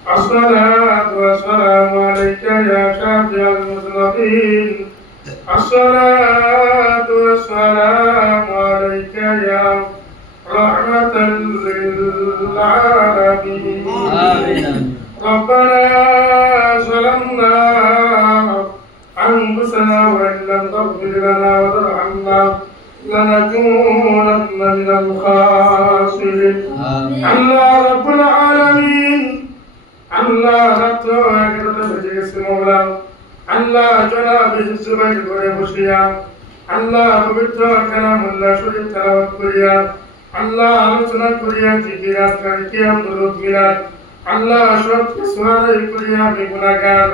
الصلاة والسلام عليك يا شافع المذنبين الصلاة والسلام عليك يا رحمة للعالمين ربنا ظلمنا أنفسنا وإن لم تغفر لنا وترحمنا لنكونن من الخاسرين الله رب العالمين الله مولا الله جناب الزبير করে বসিয়া আল্লাহ পবিত্র কালামুল্লাহ শরীফ তেলাওয়াত করিয়া আল্লাহ আলোচনা করিয়া জিকির আজকার কিয়াম দরুদ মিলাদ আল্লাহ সব সুবহানাল্লাহ করিয়া আমি গুনাহগার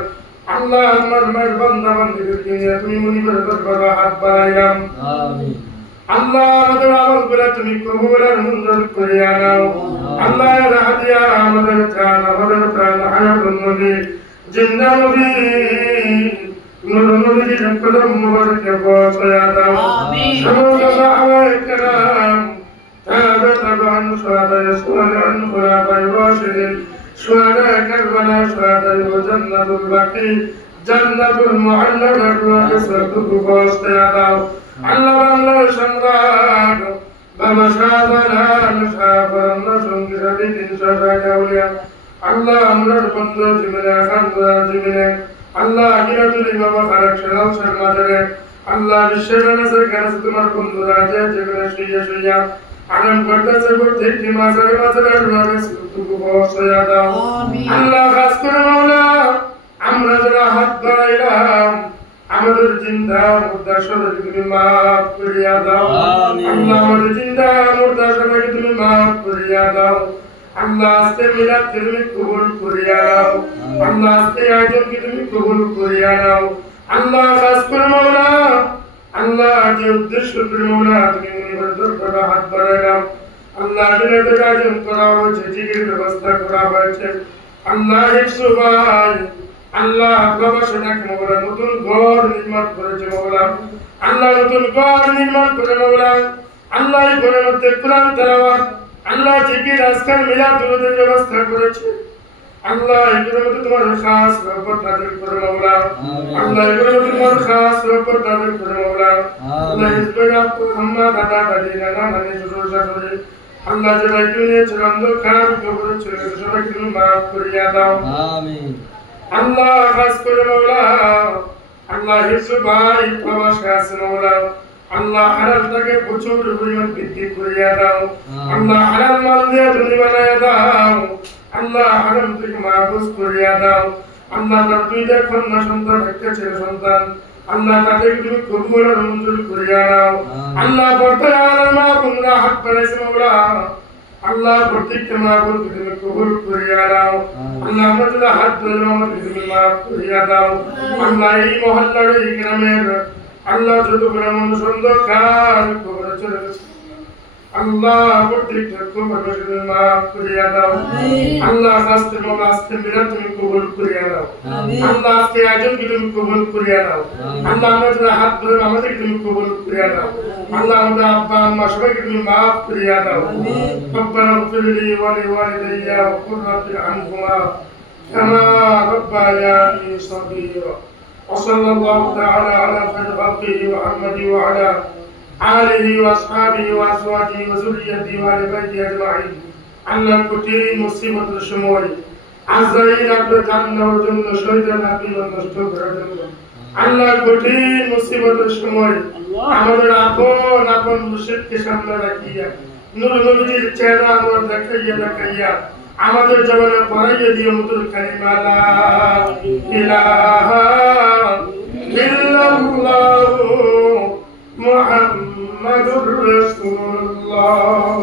আল্লাহ আমার বান্দা বান্দীদেরকে নিয়ে তুমি মুনিবের দরবারে হাত বাড়াইলাম আমিন আল্লাহ আমাদের আমলগুলো তুমি কবুল আর মঞ্জুর করিয়া নাও আল্লাহ এর হাদিয়া আমাদের জান আমাদের প্রাণ হায়াতুন নবী জিন্দা নবী নূর নবীর কদম মুবারকে পৌঁছায়া দাও আমিন সমস্ত সাহাবায়ে কেরাম তাবেঈন সুহাদা সুহাদান খুলাফায়ে রাশিদিন সুহাদা কারবালা সুহাদা জান্নাতুল বাকি জান্নাতুল মুআল্লার ওয়ারিসাতুল পৌঁছায়া দাও আল্লাহ আল্লাহ সম্রাট বাবা শাহজালাল শাহবানা সঙ্গী সাথী 300 আউলিয়া আল্লাহ আমরা বন্ধু জীবনে আখান্দার জীবনে আল্লাহ আখিরাতুল বাবা খারাপ শালাল শর্মাদের আল্লাহ বিশ্বনাথের কাছে তোমার বন্ধুরা আছে যেখানে শুইয়া আনন্দ করতেছে প্রত্যেকটি মাঝে মাঝে তুমি পৌঁছায়া দাও আল্লাহ খাস করে মাওলা আমরা যারা হাত বাড়াইলাম আমাদের জিন্দা মুর্দা সবাইকে তুমি মাফ করিয়া দাও আল্লাহ আমাদের জিন্দা মুর্দা সবাইকে তুমি মাফ করিয়া দাও আল্লাহ আজকে মিলাদকে তুমি কবুল করিয়া নাও আল্লাহ আজকে আয়োজনকে তুমি কবুল করিয়া নাও আল্লাহ খাস করে মাওলা আল্লাহ যে উদ্দেশ্য করে মাওলা তুমি মুনিবের দরবারে হাত বাড়াইলাম আল্লাহ মিলাদের আয়োজন করা হয়েছে জিকির ব্যবস্থা করা হয়েছে আল্লাহ সুবহান আল্লাহ গবেষণাকে মাওলা নতুন ঘর নির্মাণ করেছে মাওলা আল্লাহ নতুন ঘর নির্মাণ করে মাওলা আল্লাহ এই ঘরের মধ্যে কোরআন তেলাওয়াত আল্লাহ জিকির আজকার মিলাদ দুরুদের ব্যবস্থা করেছে আল্লাহ এই ঘরের মধ্যে তোমার খাস রহমত নাযিল করে মাওলা আল্লাহ এই ঘরের মধ্যে তোমার খাস রহমত নাযিল করে মাওলা আল্লাহ ইসলাম মুহাম্মদ দাদা দাদি নানা নানি শ্বশুর শাশুড়ি আল্লাহ যে ভাইকে নিয়েছে অন্ধকার কবরে ছেড়ে সবাইকে তুমি মাফ করিয়া দাও আমিন আল্লাহ খাস করে মাওলা আল্লাহ ইসু ভাই প্রবাসে আছে মাওলা আল্লাহ হারামটাকে প্রচুর পরিমাণ বৃদ্ধি করিয়া দাও আল্লাহ হারাম মাল দিয়ে ধনী বানাইয়া দাও আল্লাহ হারাম থেকে মাহফুজ করিয়া দাও আল্লাহ তার দুইটা কন্যা সন্তান একটা ছেলে সন্তান আল্লাহ তাদেরকে তুমি কবুল আর মঞ্জুর করিয়া দাও আল্লাহ বর্তমান মা তোমরা হাত বাড়াইছে মাওলা আল্লাহ প্রত্যেকটা মাহফুজকে তুমি কবুল করিয়া দাও আল্লাহ আমরা যারা হাত ধরলাম আমাদেরকে তুমি মাফ করিয়া দাও আল্লাহ এই মহল্লার এই গ্রামের আল্লাহ যত গ্রাম সুন্দর কার কবরে চলে গেছে আল্লাহ প্রত্যেকটা কবরে তুমি মাফ করিয়া দাও আল্লাহ আজকে মাওলা আজকে মিলাদ তুমি কবুল করিয়া দাও আল্লাহ আজকে আয়োজনকে তুমি কবুল করিয়া দাও আল্লাহ আমরা যারা হাত ধরে আমাদেরকে তুমি কবুল করিয়া দাও আল্লাহ আমাদের আব্বা আম্মা সবাইকে তুমি মাফ করিয়া দাও রব্বানা ইগফির লি ওয়া লিওয়ালিদাইয়া ওয়া কুর রাব্বি আনহুমা কামা রাব্বায়ানি সগীরা وصلى الله تعالى على خير خلقه محمد وعلى آله وأصحابه وأزواجه وذريته وآل بيته أجمعين আল্লাহ কঠিন মুসিবতের সময় আজরাইল আপনার জান্নাতের জন্য শয়তান আপনি নষ্ট করার জন্য আল্লাহ কঠিন মুসিবতের সময় আমাদের আপন মুশরিককে সামনে রাখিয়া নূর নবীর চেহারা আমরা দেখাইয়া আমাদের জবানে পড়াইয়া দিও মধুর কালিমা লা ইলাহা ইল্লাল্লাহু মুহাম্মাদুর রাসূলুল্লাহ